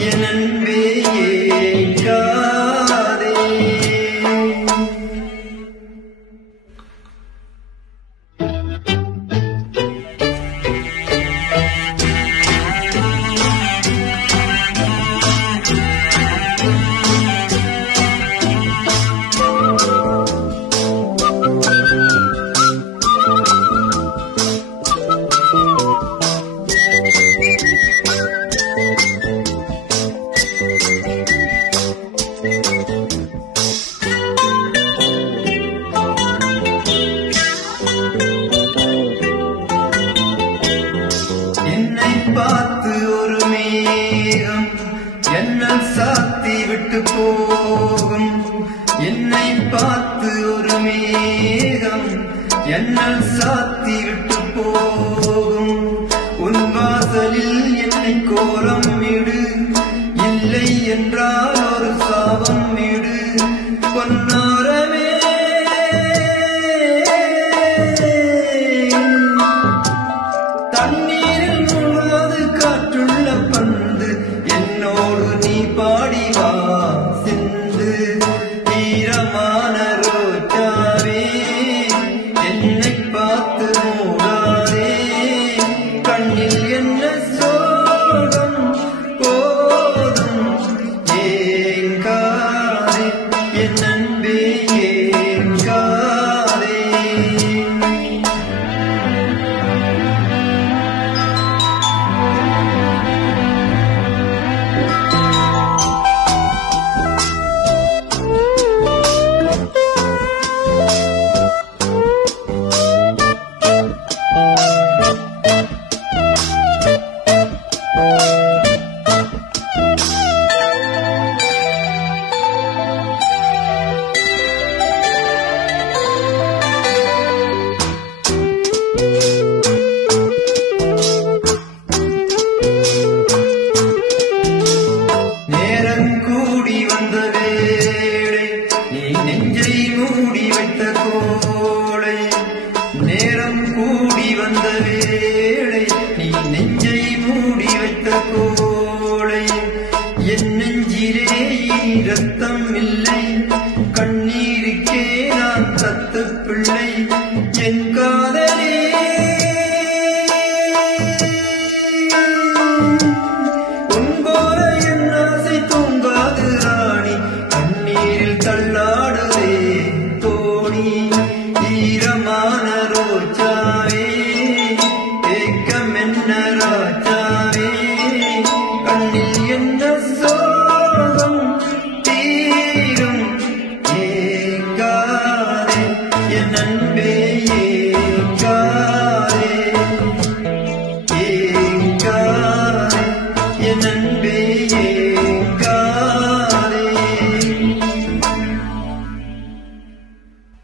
என் அன்பே விட்டு போகும். என்னை பார்த்து ஒரு மேகம் என்னல் சாத்தி விட்டு போகும். உன் வாசலில் என்னை கோரம் விடு இல்லை என்றால் பிள்ளை என் காதலே. உன் போல என் ஆசை தூங்காது ராணி கண்ணீரில் தள்ளாடுதே தோணி ஈரமான ரோஜாவே. ராஜாவே கண்ணில் in the